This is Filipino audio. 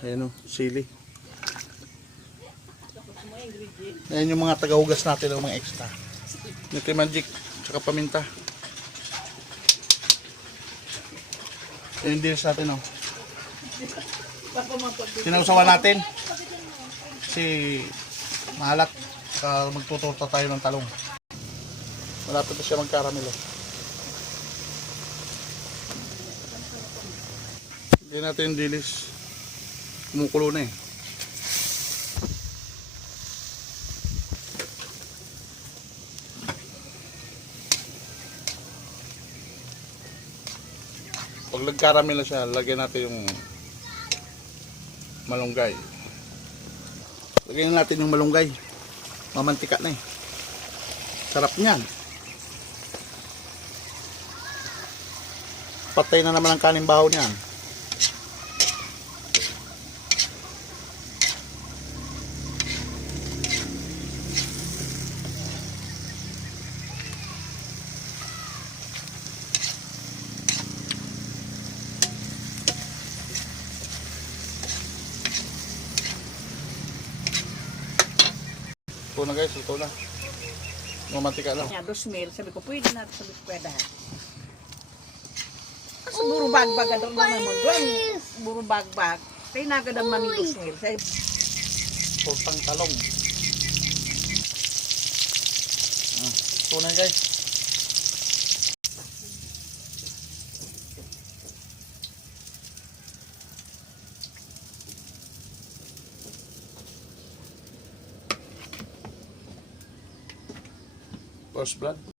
Ayan o, sili. Ayan yung mga tagahugas natin o mga extra. Nutri-magic, tsaka paminta. Ayan yung dilis natin o. Sinausawan natin. Kasi mahalat. Magtuturta tayo ng talong. Malapit na siya magkaramelo. Lagyan natin yung dilis. Kumukulo na eh. Pag nagkaramelo siya, lagyan natin yung malunggay. Lagyan natin yung malunggay. Mamantika na eh. Sarap niyan. Patay na naman ang kanin bahaw niyan. Ito na guys, ito na. Mamantika lang. Yan, 2,000. Sabi ko, pwede na. Sabi ko, pwede. Kasi buro bagbag. Adong na naman doon. Buro bagbag. Tayo nagadang mami 2,000. Sabi, Tortang talong. Ito na guys. First blood.